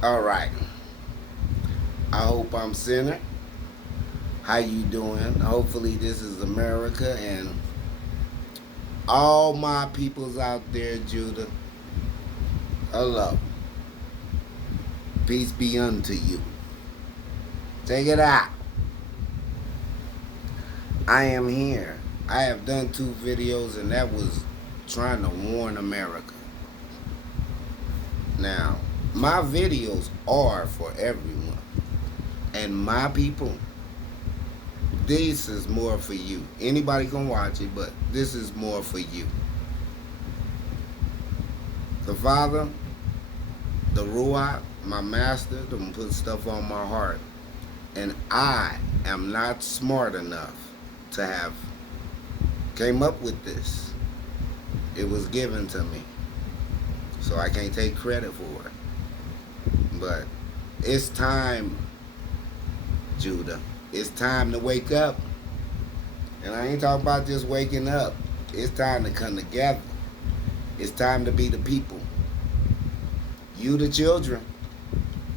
All right. I hope I'm center. How you doing? Hopefully this is America and all my peoples out there, Judah. Hello. Peace be unto you. Take it out. I am here. I have done 2 videos and that was trying to warn America. Now, my videos are for everyone. And my people, this is more for you. Anybody can watch it, but this is more for you. The Father, the Ruach, my master, them put stuff on my heart. And I am not smart enough to have came up with this. It was given to me. So I can't take credit for it. But it's time, Judah. It's time to wake up. And I ain't talking about just waking up. It's time to come together. It's time to be the people. You the children.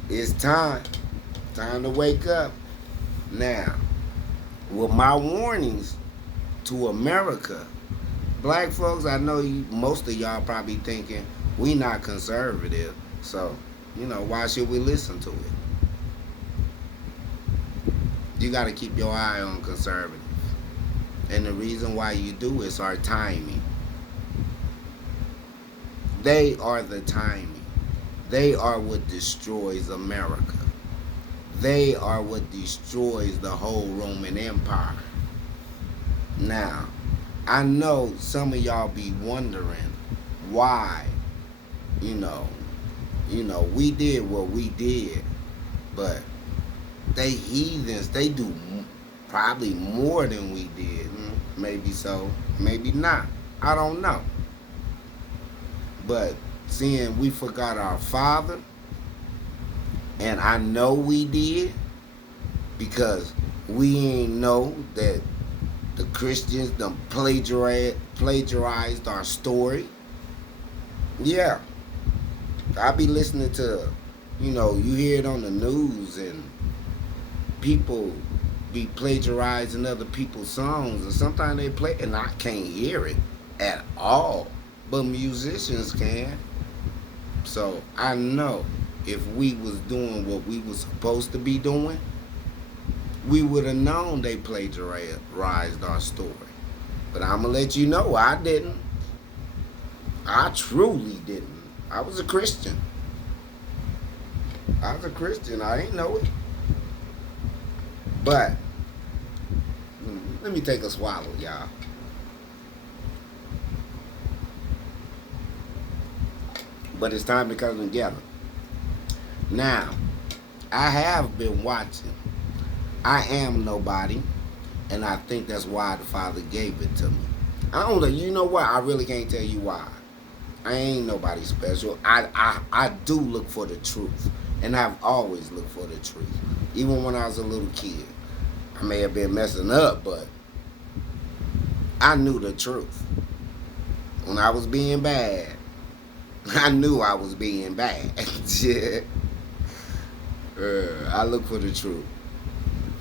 It's time. Time to wake up. Now, with my warnings to America, black folks, I know most of y'all probably thinking we not conservative. So, why should we listen to it? You got to keep your eye on conservative. And the reason why you do is our timing. They are the timing. They are what destroys America. They are what destroys the whole Roman Empire. Now, I know some of y'all be wondering why, you know, we did what we did, but they heathens, they do probably more than we did. Maybe so, maybe not. I don't know. But seeing we forgot our father, and I know we did because we ain't know that the Christians done plagiarized our story. Yeah, I be listening to, you hear it on the news and people be plagiarizing other people's songs, and sometimes they play and I can't hear it at all, but musicians can. So I know if we was doing what we was supposed to be doing, we would have known they plagiarized our story. But I'm gonna let you know I didn't. I truly didn't. I was a Christian. I was a Christian. I ain't know it. But let me take a swallow, y'all. But it's time to come together. Now, I have been watching. I am nobody, and I think that's why the Father gave it to me. I don't know. You know what? I really can't tell you why. I ain't nobody special. I do look for the truth, and I've always looked for the truth. Even when I was a little kid, I may have been messing up, but I knew the truth. When I was being bad, I knew I was being bad. Yeah. I look for the truth.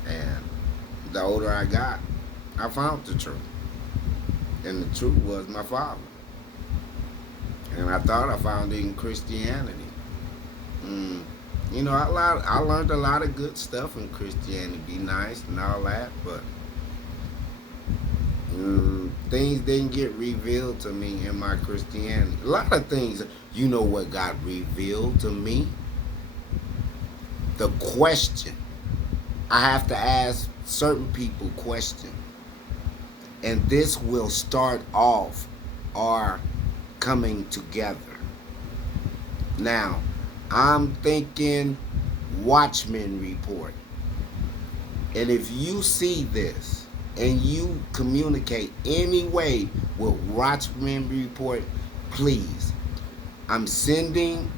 And the older I got, I found the truth. And the truth was my father. And I thought I found it in Christianity. I learned a lot of good stuff in Christianity. Be nice and all that, but things didn't get revealed to me in my Christianity. A lot of things, what got revealed to me? The question. I have to ask certain people questions. And this will start off our coming together. Now, I'm thinking Watchmen report. And if you see this and you communicate any way with Watchmen report, please. I'm sending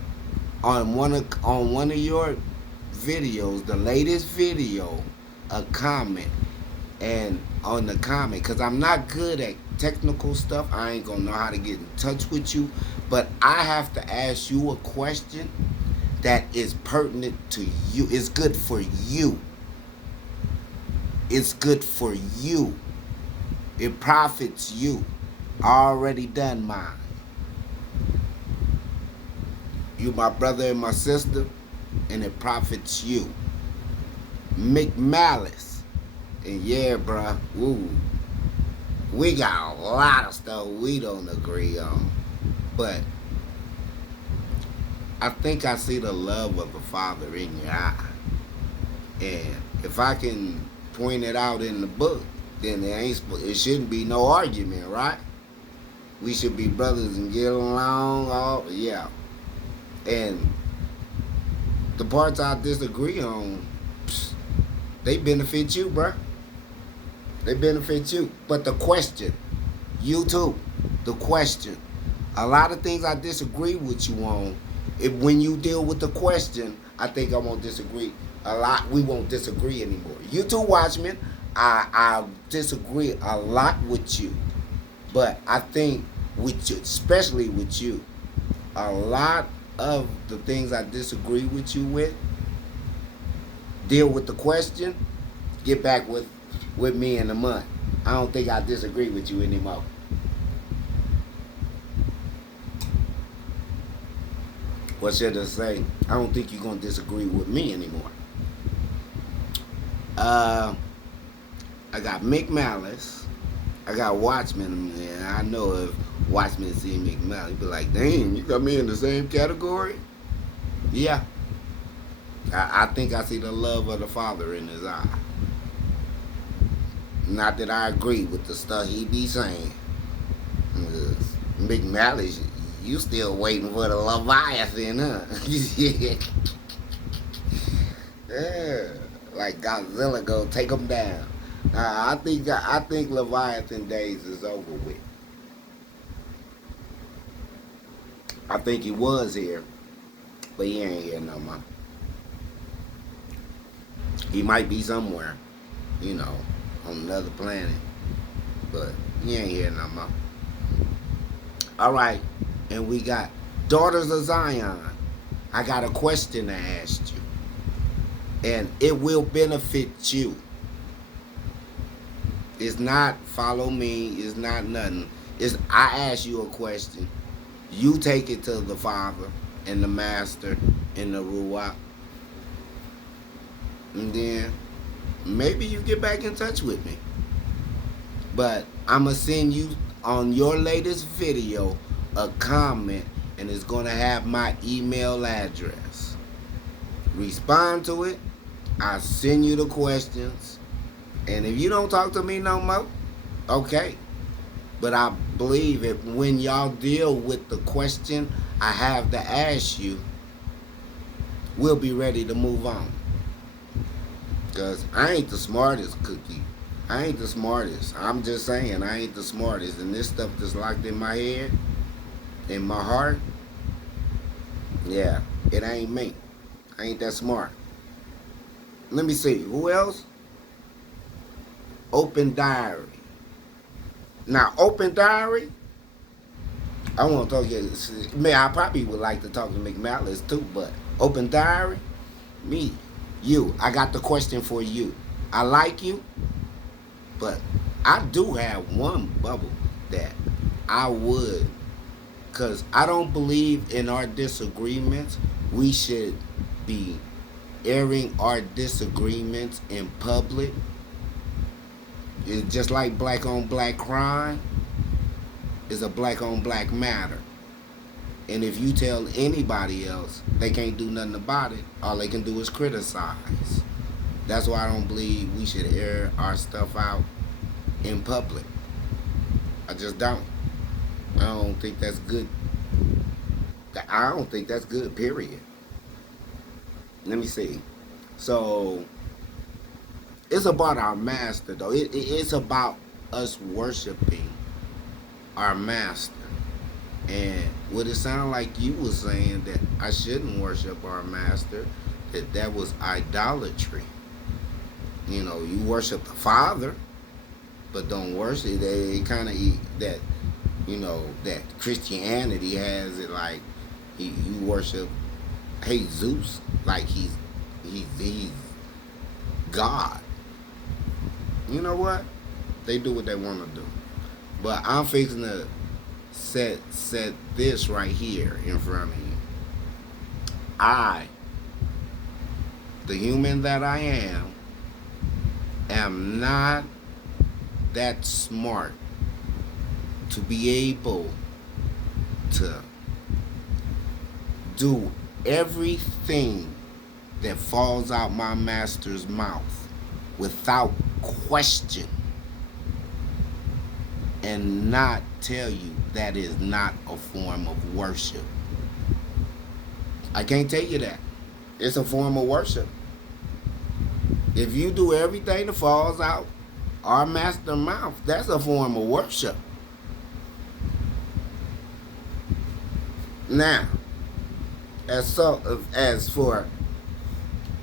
on one of your videos, the latest video, a comment, and on the comment, because I'm not good at technical stuff. I ain't gonna know how to get in touch with you, but I have to ask you a question that is pertinent to you. It's good for you. It's good for you. It profits you. I already done mine. You my brother and my sister, and it profits you. McMalice. And yeah, bruh, woo. We got a lot of stuff we don't agree on. But I think I see the love of the Father in your eye. And if I can point it out in the book, then it shouldn't be no argument, right? We should be brothers and get along. Yeah. And the parts I disagree on, they benefit you, bruh. They benefit you. But the question, you too, the question, a lot of things I disagree with you on, when you deal with the question, I think I won't disagree. A lot, we won't disagree anymore. You too, Watchmen, I disagree a lot with you. But I think with you, especially with you, a lot of the things I disagree with you with, deal with the question, get back with me in a month. I don't think I disagree with you anymore. What should I say? I don't think you're going to disagree with me anymore. I got McMalice. I got Watchmen. And I know if Watchmen see McMalice, he'd be like, dang, you got me in the same category? Yeah. I think I see the love of the Father in his eye. Not that I agree with the stuff he be saying. McMalice, you still waiting for the Leviathan, huh? Yeah, like Godzilla go take him down. I think Leviathan days is over with. I think he was here, but he ain't here no more. He might be somewhere, on another planet, but he ain't here no more. All right, and we got Daughters of Zion. I got a question to ask you, and it will benefit you. It's not follow me. It's not nothing. It's I ask you a question. You take it to the Father and the Master and the Ruach, and then maybe you get back in touch with me. But I'm going to send you on your latest video a comment, and it's going to have my email address. Respond to it. I'll send you the questions. And if you don't talk to me no more, okay. But I believe that when y'all deal with the question I have to ask you, we'll be ready to move on. Because I ain't the smartest cookie. I ain't the smartest. I'm just saying I ain't the smartest. And this stuff that's locked in my head, in my heart, yeah, it ain't me. I ain't that smart. Let me see. Who else? Open Diary. Now, Open Diary, I want to talk to you. Man, I probably would like to talk to McMalice too, but Open Diary, me, you. I got the question for you. I like you, but I do have one bubble that I would, because I don't believe in our disagreements. We should be airing our disagreements in public. It's just like black on black crime is a black on black matter. And if you tell anybody else they can't do nothing about it, all they can do is criticize. That's why I don't believe we should air our stuff out in public. I just don't. I don't think that's good. I don't think that's good, period. Let me see. So, it's about our master, though. It's about us worshiping our master. And would it sound like you were saying that I shouldn't worship our master, that was idolatry? You worship the Father, but don't worship. They kind of that, that Christianity has it like you worship hate Zeus like he's God. You know what? They do what they want to do. But I'm fixing to set this right here in front of you. I, the human that I am not that smart to be able to do everything that falls out my master's mouth without question and not tell you that is not a form of worship. I can't tell you that. It's a form of worship. If you do everything that falls out our master's mouth, that's a form of worship. Now, as for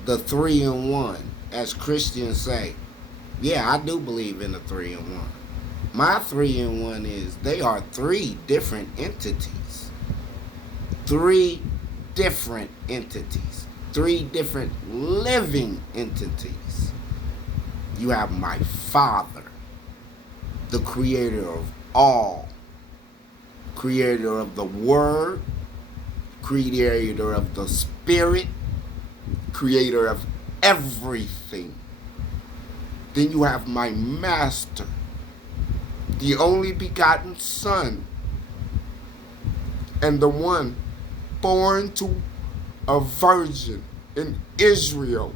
the 3-in-1, as Christians say, yeah, I do believe in the 3-in-1. My 3-in-1 is they are 3 different entities. 3 different entities. 3 different living entities. You have my Father, the creator of all, creator of the Word, creator of the Spirit, creator of everything. Then you have my Master, the only begotten Son, and the one born to a virgin in Israel,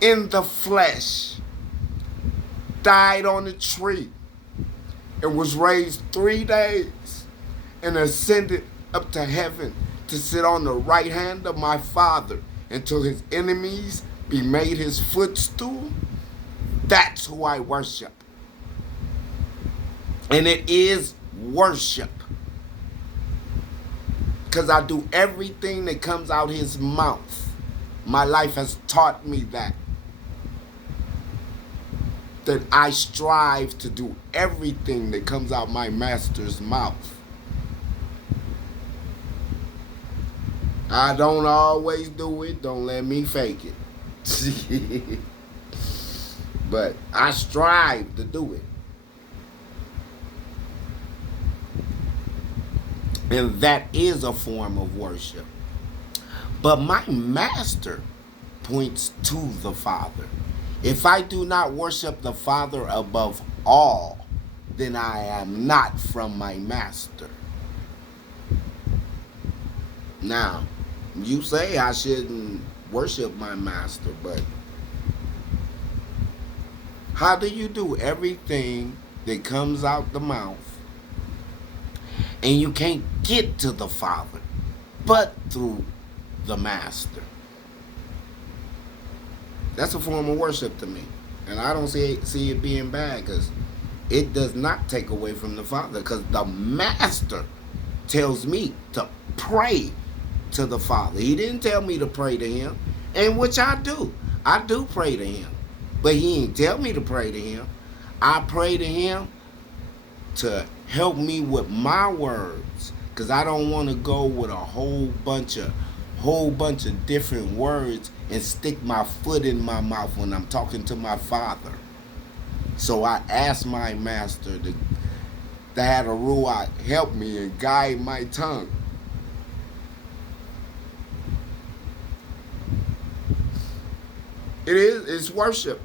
in the flesh, died on a tree, and was raised 3 days, and ascended up to heaven to sit on the right hand of my Father until his enemies be made his footstool. That's who I worship. And it is worship. Because I do everything that comes out his mouth. My life has taught me that. That I strive to do everything that comes out my master's mouth. I don't always do it. Don't let me fake it. But I strive to do it. And that is a form of worship. But my master points to the Father. If I do not worship the Father above all, then I am not from my master. Now, you say I shouldn't worship my master, but how do you do everything that comes out the mouth and you can't get to the Father but through the master? That's a form of worship to me. And I don't see it being bad, because it does not take away from the Father, because the master tells me to pray to the Father. He didn't tell me to pray to him, and which I do. I do pray to him. But he didn't tell me to pray to him. I pray to him to help me with my words, because I don't want to go with a whole bunch of different words and stick my foot in my mouth when I'm talking to my Father. So I ask my master to have a ruach help me and guide my tongue. It's worship.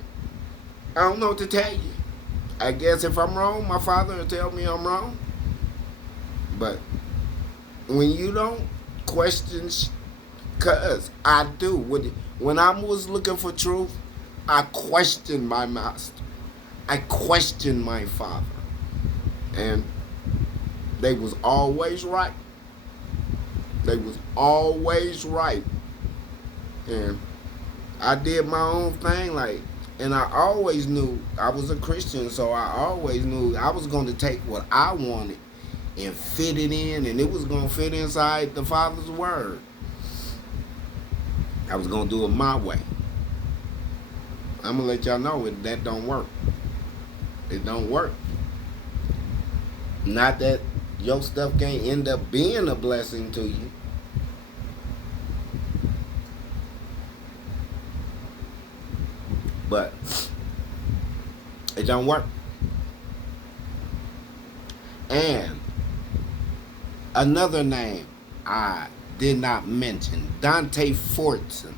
I don't know what to tell you. I guess if I'm wrong, my Father will tell me I'm wrong. But when you don't question, because I do. When I was looking for truth, I questioned my master. I questioned my Father. And they was always right. They was always right. And I did my own thing, and I always knew I was a Christian, so I always knew I was going to take what I wanted and fit it in, and it was going to fit inside the Father's word. I was going to do it my way. I'm going to let y'all know that don't work. It don't work. Not that your stuff can't end up being a blessing to you. But it don't work. And another name I did not mention, Dante Fortson.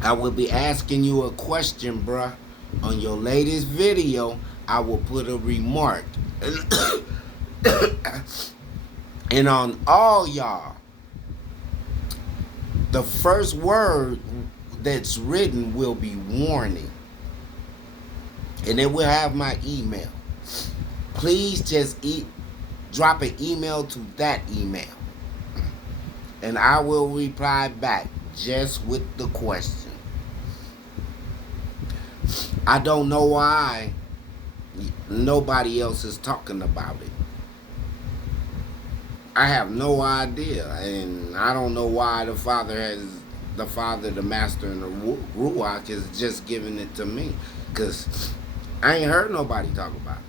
I will be asking you a question, bruh. On your latest video, I will put a remark. And on all y'all, the first word that's written will be warning. And it will have my email. Please just drop an email to that email. And I will reply back just with the question. I don't know why nobody else is talking about it. I have no idea, and I don't know why the Father, the Master, and the Ruach is just giving it to me, because I ain't heard nobody talk about it.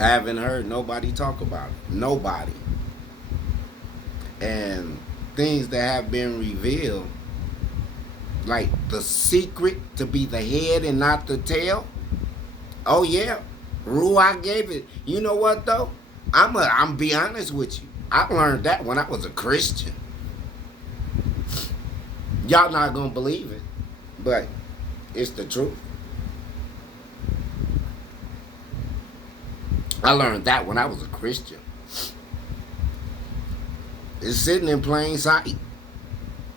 I haven't heard nobody talk about it. Nobody. And things that have been revealed, like the secret to be the head and not the tail. Oh yeah, Ruach gave it. You know what though? I'm be honest with you. I learned that when I was a Christian. Y'all not gonna believe it, but it's the truth. I learned that when I was a Christian. It's sitting in plain sight.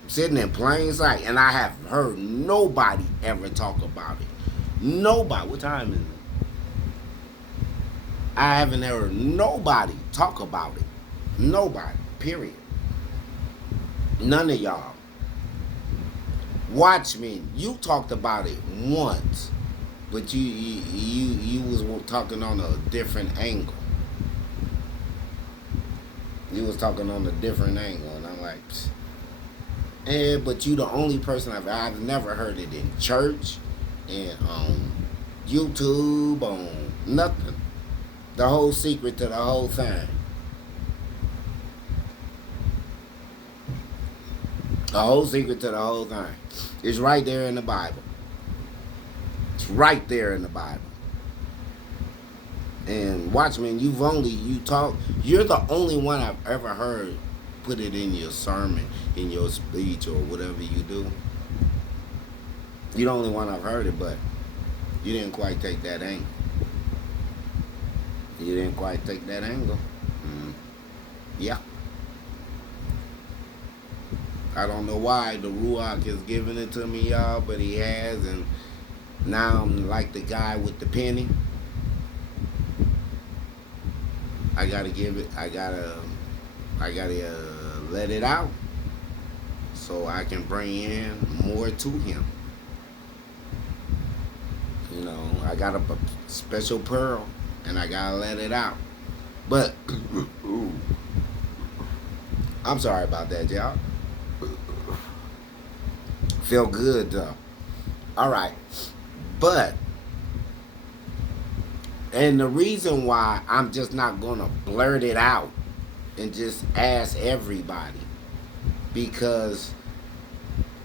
Sitting in plain sight. And I have heard nobody ever talk about it. Nobody. What time is it? I haven't heard nobody talk about it. Nobody. Period. None of y'all. Watchmen, you talked about it once, but you was talking on a different angle. You was talking on a different angle, and I'm like, but you the only person I've never heard it in church, and on YouTube, on nothing. The whole secret to the whole thing. The whole secret to the whole thing. It's right there in the Bible. It's right there in the Bible. And Watchmen, you're the only one I've ever heard put it in your sermon, in your speech, or whatever you do. You're the only one I've heard it, but you didn't quite take that angle. You didn't quite take that angle. Yeah. I don't know why the Ruach is giving it to me, y'all, but he has, and now I'm like the guy with the penny. I gotta let it out so I can bring in more to him. You know, I got a special pearl, and I gotta let it out. But I'm sorry about that, y'all. Feel good though. All right, but and the reason why I'm just not gonna blurt it out and just ask everybody, because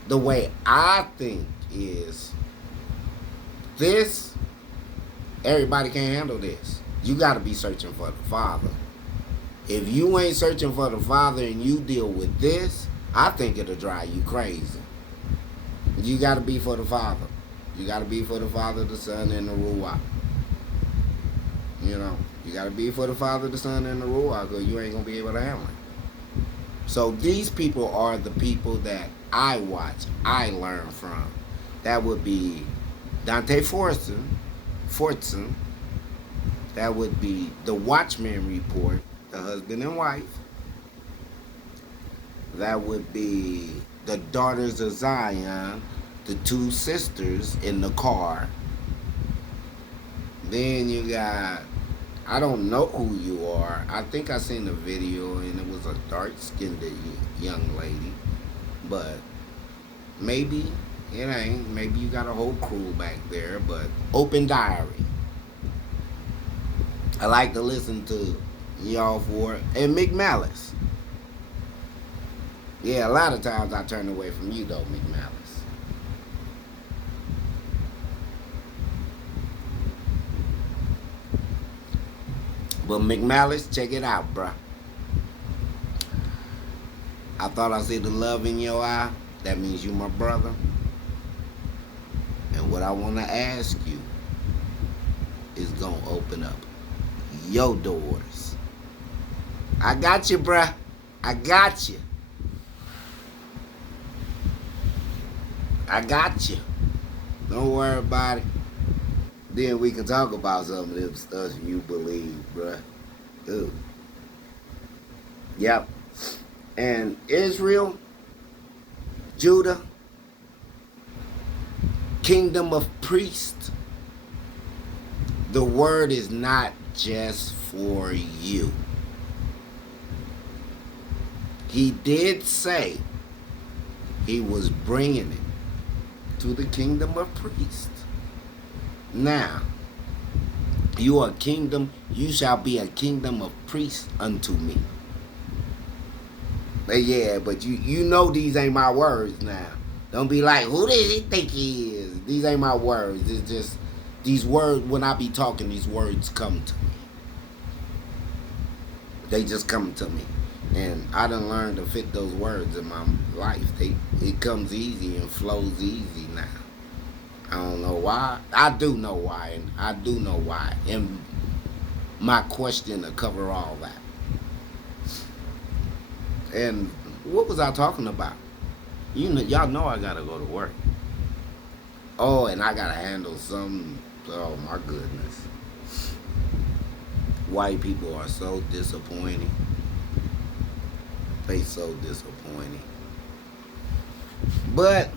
the way I think is this, everybody can't handle this. You gotta be searching for the Father. If you ain't searching for the Father and you deal with this, I think it'll drive you crazy. You gotta be for the Father. You gotta be for the Father, the Son, and the Ruach. You know, you gotta be for the Father, the Son, and the Ruach, or you ain't gonna be able to handle it. So these people are the people that I watch, I learn from. That would be Dante Fortson. That would be the Watchmen Report, the husband and wife. That would be the Daughters of Zion, the two sisters in the car. Then you got, I don't know who you are. I think I seen a video and it was a dark-skinned young lady. But maybe it ain't. Maybe you got a whole crew back there. But Open Diary. I like to listen to y'all for it. And McMalice. Yeah, a lot of times I turn away from you though, McMalice. But McMalice, check it out, bruh. I thought I see the love in your eye. That means you my brother. And what I want to ask you is going to open up your doors. I got you, bruh. I got you. I got you. Don't worry about it. Then we can talk about some of them stuff you believe, bruh. Ooh. Yep. And Israel, Judah, kingdom of priests, the word is not just for you. He did say he was bringing it to the kingdom of priests. Now, you are a kingdom, you shall be a kingdom of priests unto me. Yeah, but you know these ain't my words now. Don't be like, who does he think he is? These ain't my words. It's just, these words, when I be talking, these words come to me. They just come to me. And I done learned to fit those words in my life. It comes easy and flows easy now. I don't know why. I do know why, and I do know why. And my question to cover all that. And what was I talking about? Y'all know I gotta go to work. Oh, and I gotta handle some. Oh my goodness. White people are so disappointing. They so disappointing. But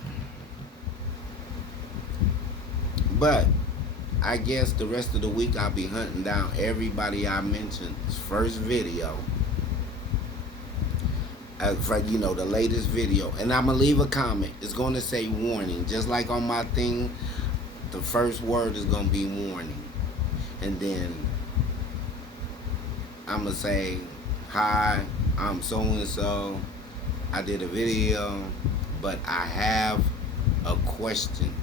I guess the rest of the week I'll be hunting down everybody I mentioned's first video. For, the latest video. And I'm going to leave a comment. It's going to say warning. Just like on my thing, the first word is going to be warning. And then I'm going to say, hi, I'm so-and-so. I did a video, but I have a question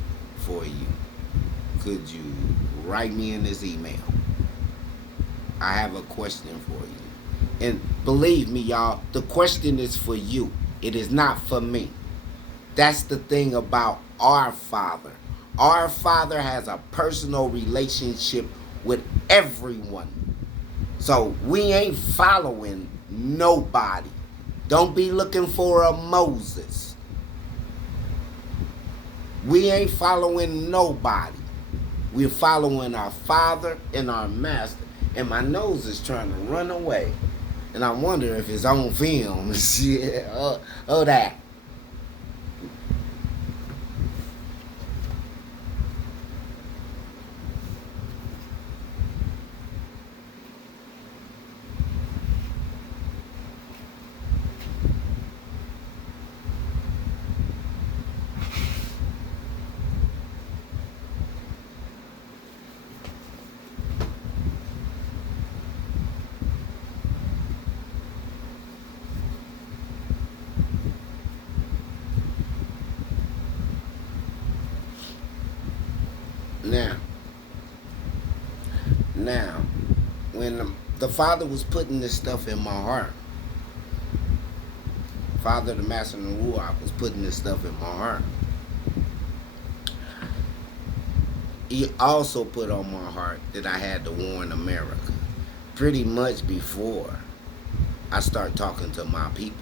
for you. Could you write me in this email? I have a question for you. And believe me, y'all, the question is for you. It is not for me. That's the thing about our Father. Our Father has a personal relationship with everyone. So we ain't following nobody. Don't be looking for a Moses. We ain't following nobody. We're following our Father and our Master. And my nose is trying to run away. And I wonder if it's on film. Yeah, that. Now, when the Father was putting this stuff in my heart, Father, the Master, and the Ruach was putting this stuff in my heart, He also put on my heart that I had to warn America pretty much before I start talking to my people,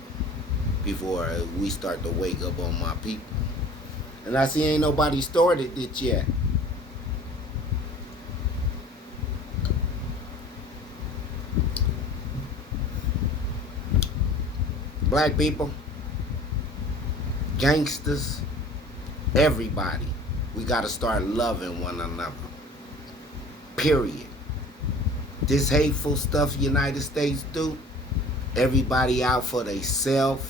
before we start to wake up on my people. And I see ain't nobody started it yet. Black people, gangsters, everybody, we got to start loving one another. Period. This hateful stuff United States do, everybody out for themselves,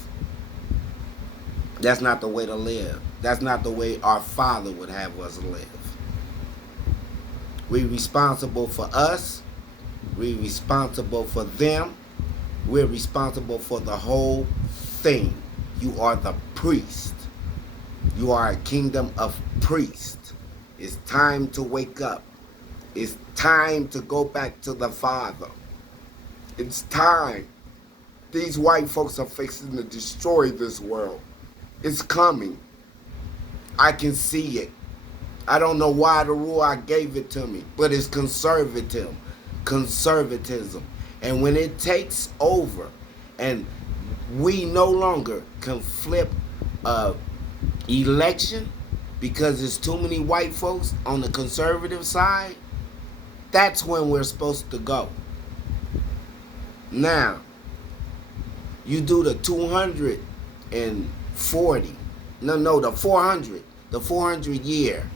that's not the way to live. That's not the way our Father would have us live. We're responsible for us. We're responsible for them. We're responsible for the whole thing. You are the priest. You are a kingdom of priests. It's time to wake up. It's time to go back to the Father. It's time. These white folks are fixing to destroy this world. It's coming. I can see it. I don't know why the Ruach gave it to me, but it's conservatism. And when it takes over and we no longer can flip a election because there's too many white folks on the conservative side, that's when we're supposed to go. Now, you do the 240, the 400 year,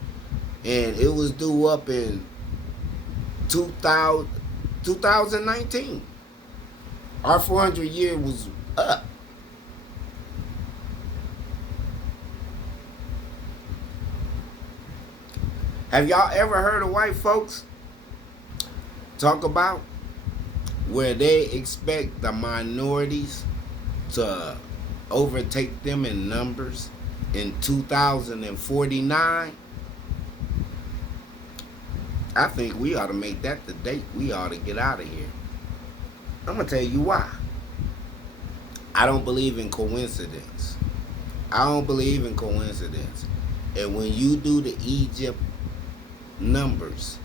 and it was due up in 2019. Our 400 year was up. Have y'all ever heard of white folks talk about where they expect the minorities to overtake them in numbers in 2049? I think we ought to make that the date we ought to get out of here. I'm going to tell you why. I don't believe in coincidence. And when you do the Egypt numbers,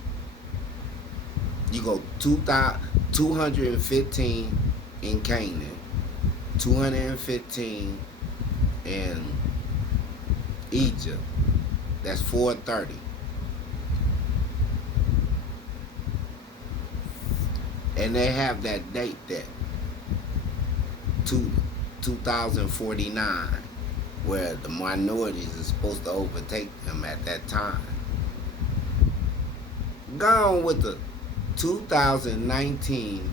you go 215 in Canaan, 215 in Egypt. That's 430. And they have that date there, 2049, where the minorities are supposed to overtake them at that time. Gone with the 2019,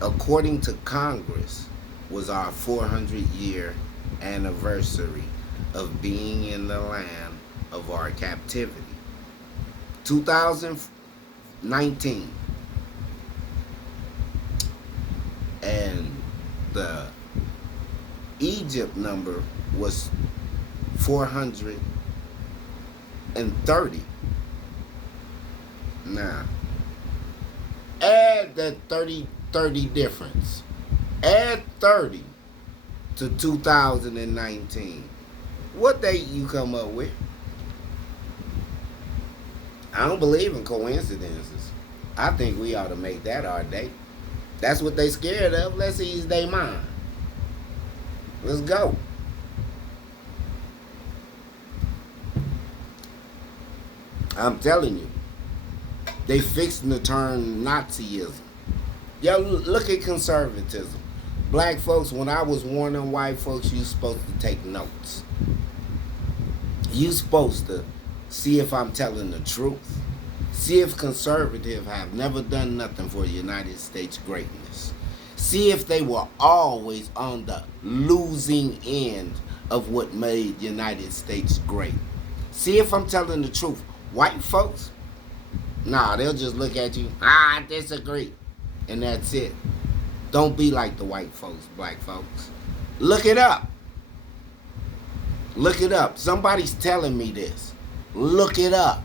according to Congress, was our 400-year anniversary of being in the land of our captivity. 2019. And the Egypt number was 430. Now, add that 30 difference. Add 30 to 2019. What date you come up with? I don't believe in coincidences. I think we ought to make that our date. That's what they scared of. Let's ease their mind. Let's go. I'm telling you, they fixing to turn Nazism. Yo, look at conservatism. Black folks, when I was warning white folks, you supposed to take notes. You supposed to see if I'm telling the truth. See if conservatives have never done nothing for the United States greatness. See if they were always on the losing end of what made the United States great. See if I'm telling the truth. White folks, nah, they'll just look at you, I disagree, and that's it. Don't be like the white folks, black folks. Look it up. Look it up. Somebody's telling me this. Look it up.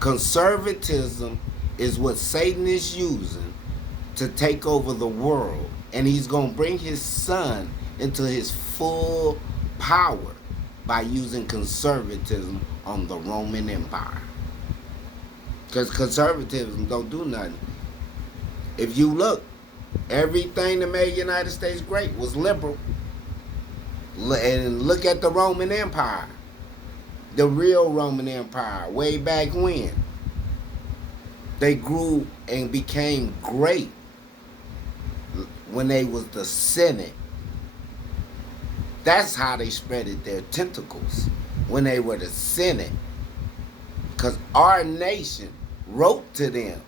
Conservatism is what Satan is using to take over the world, and he's going to bring his son into his full power by using conservatism on the Roman Empire. Because conservatism don't do nothing. If you look, everything that made the United States great was liberal. And look at the Roman Empire. The real Roman Empire, way back when. They grew and became great when they was the Senate. That's how they spreaded their tentacles, when they were the Senate. Because our nation wrote to them.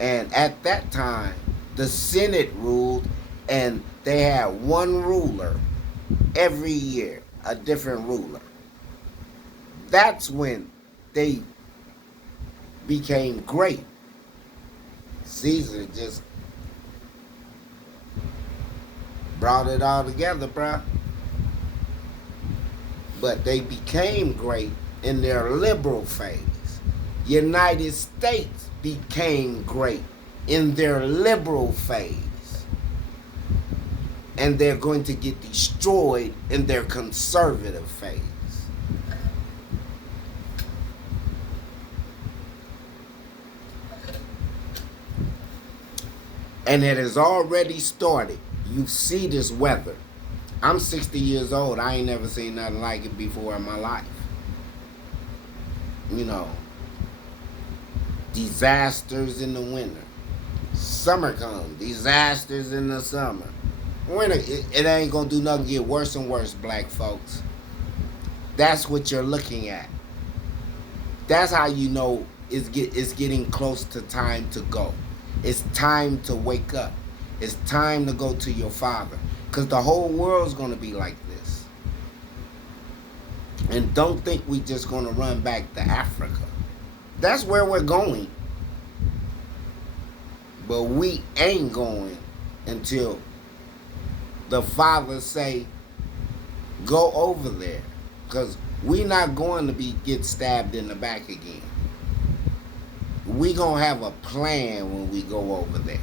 And at that time, the Senate ruled, and they had one ruler every year, a different ruler. That's when they became great. Caesar just brought it all together, bruh. But they became great in their liberal phase. United States became great in their liberal phase. And they're going to get destroyed in their conservative phase. And it has already started. You see this weather. I'm 60 years old. I ain't never seen nothing like it before in my life. You know, disasters in the winter. Summer comes, disasters in the summer. Winter, it ain't gonna do nothing, get worse and worse, black folks. That's what you're looking at. That's how you know it's getting close to time to go. It's time to wake up. It's time to go to your Father. Because the whole world's going to be like this. And don't think we just going to run back to Africa. That's where we're going. But we ain't going until the Father say, go over there. Because we not going to get stabbed in the back again. We going to have a plan when we go over there.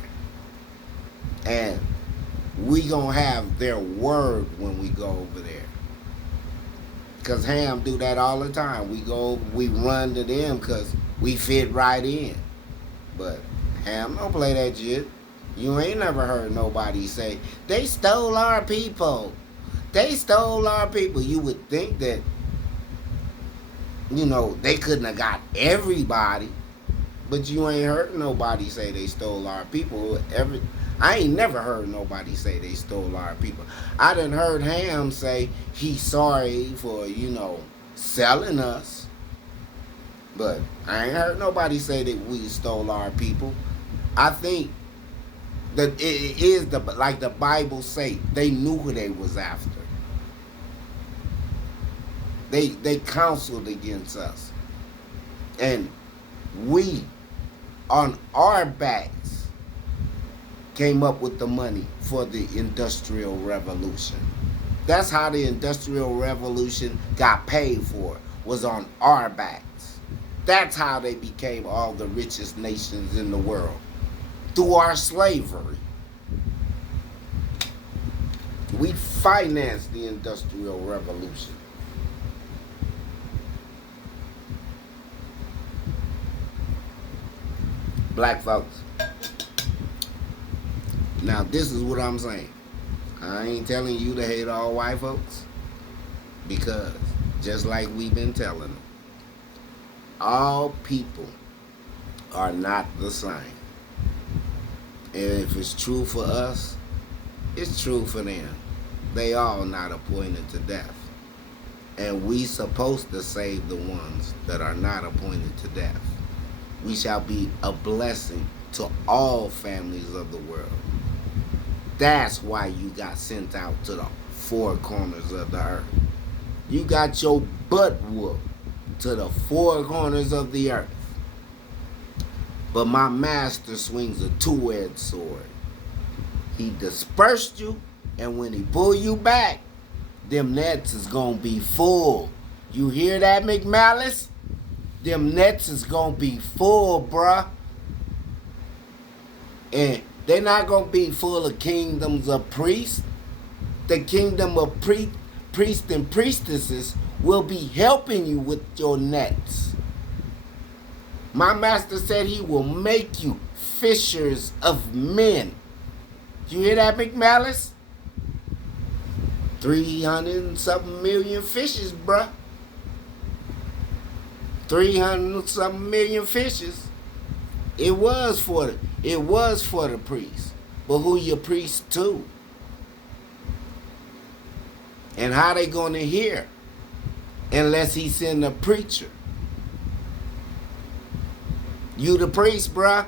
And we going to have their word when we go over there. Because Ham do that all the time. We run to them because we fit right in. But Ham don't play that shit. You ain't never heard nobody say, they stole our people. They stole our people. You would think that, you know, they couldn't have got everybody. But you ain't heard nobody say they stole our people. I ain't never heard nobody say they stole our people. I done heard Ham say he's sorry for, you know, selling us. But I ain't heard nobody say that we stole our people. I think that it is like the Bible say, they knew who they was after. They counseled against us. And we, on our backs, came up with the money for the Industrial Revolution. That's how the Industrial Revolution got paid for, was on our backs. That's how they became all the richest nations in the world. Through our slavery. We financed the Industrial Revolution. Black folks. Now, this is what I'm saying. I ain't telling you to hate all white folks. Because, just like we've been telling them, all people are not the same. And if it's true for us, it's true for them. They all not appointed to death. And we supposed to save the ones that are not appointed to death. We shall be a blessing to all families of the world. That's why you got sent out to the four corners of the earth. You got your butt whooped to the four corners of the earth. But my master swings a two-edged sword. He dispersed you, and when he pull you back, them nets is gonna be full. You hear that, McMalice? Them nets is gonna be full, bruh. And they're not gonna be full of kingdoms of priests. The kingdom of priests and priestesses will be helping you with your nets. My master said he will make you fishers of men. You hear that, McMalice? 300 and something million fishes, bruh. 300 something million fishes. It was for the priests. But who your priests to? And how they gonna hear? Unless he send a preacher. You the priest, bruh.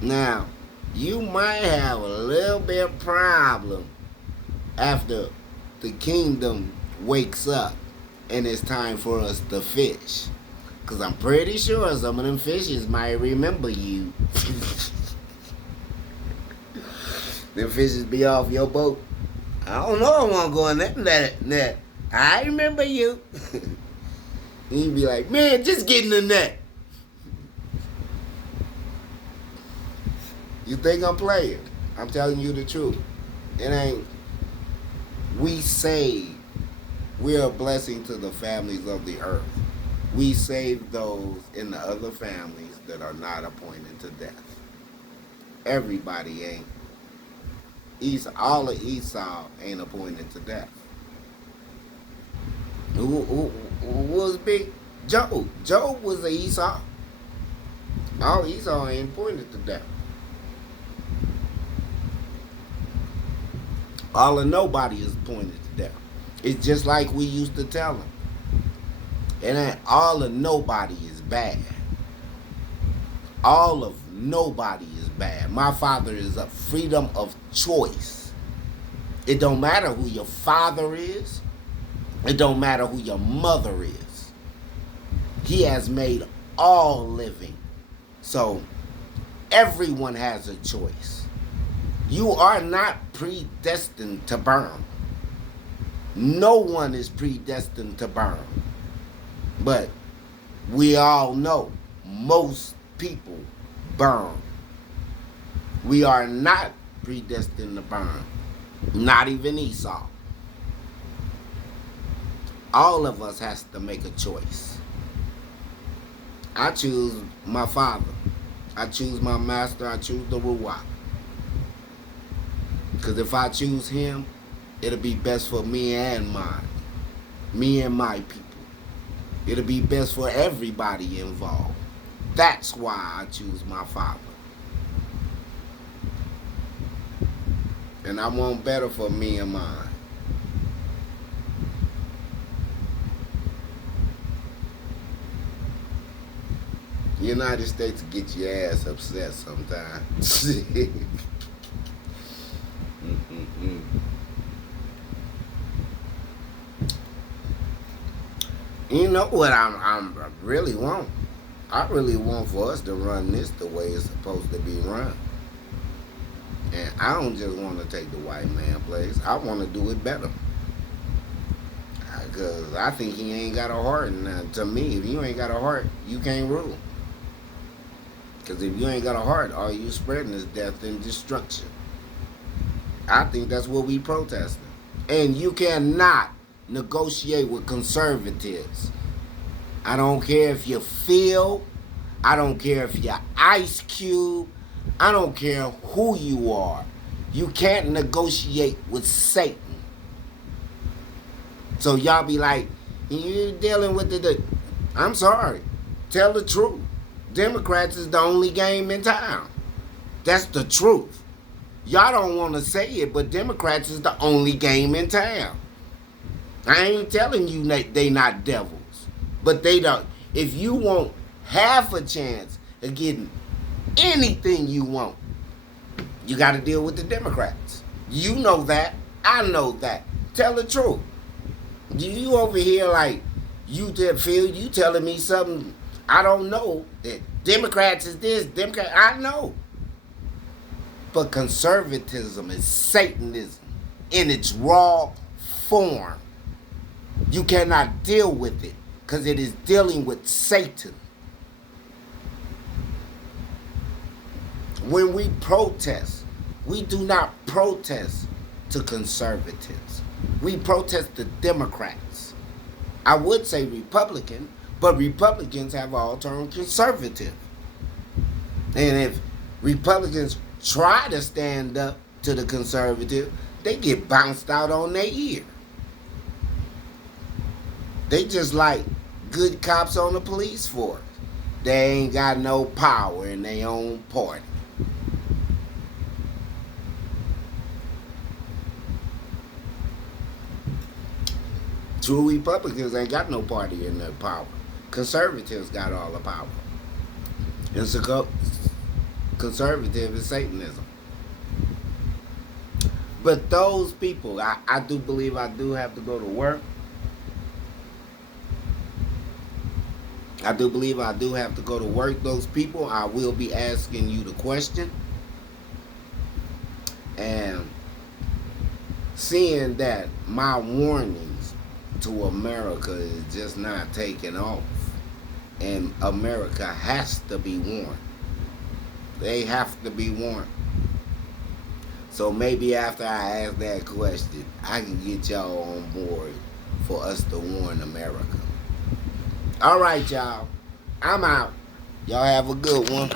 Now, you might have a little bit of problem after the kingdom wakes up and it's time for us to fish. Because I'm pretty sure some of them fishes might remember you. Them fishes be off your boat. I don't know, I want to go in that net. I remember you. And you be like, man, just get in the net. You think I'm playing? I'm telling you the truth. It ain't. We save. We're a blessing to the families of the earth. We save those in the other families that are not appointed to death. Everybody ain't. All of Esau ain't appointed to death. Who was big? Job. Job was a Esau. All Esau ain't appointed to death. All of nobody is appointed to death. It's just like we used to tell them. It ain't all of nobody is bad. All of nobody is bad. My father is a freedom of choice. It don't matter who your father is. It don't matter who your mother is. He has made all living. So everyone has a choice. You are not predestined to burn. No one is predestined to burn. But we all know most people burn. We are not predestined to burn. Not even Esau. All of us has to make a choice. I choose my father. I choose my master. I choose the Ruach. Because if I choose him, it'll be best for me and mine. Me and my people. It'll be best for everybody involved. That's why I choose my father. And I want better for me and mine. The United States will get your ass upset sometimes. You know what I really want? I really want for us to run this the way it's supposed to be run. And I don't just want to take the white man place. I want to do it better. Because I think he ain't got a heart. And to me, if you ain't got a heart, you can't rule. Because if you ain't got a heart, all you spreading is death and destruction. I think that's what we protesting. And you cannot negotiate with conservatives. I don't care if you're Phil. I don't care if you're Ice Cube. I don't care who you are. You can't negotiate with Satan. So y'all be like, you're dealing with the... I'm sorry. Tell the truth. Democrats is the only game in town. That's the truth. Y'all don't want to say it, but Democrats is the only game in town. I ain't telling you they not devils. But they don't. If you want half a chance of getting anything you want, you got to deal with the Democrats. You know that. I know that. Tell the truth. You over here like, you feel you telling me something I don't know. That Democrats is this, Democrats, I know. But conservatism is Satanism in its raw form. You cannot deal with it because it is dealing with Satan. When we protest, we do not protest to conservatives. We protest to Democrats. I would say Republican, but Republicans have all turned conservative. And if Republicans try to stand up to the conservative, they get bounced out on their ear. They just like good cops on the police force. They ain't got no power in their own party. True Republicans ain't got no party in their power. Conservatives got all the power. And so conservative is Satanism. But those people, I do believe I do have to go to work. I do believe I do have to go to work. Those people, I will be asking you the question. And seeing that my warnings to America is just not taking off. And America has to be warned. They have to be warned. So maybe after I ask that question, I can get y'all on board for us to warn America. All right, y'all. I'm out. Y'all have a good one.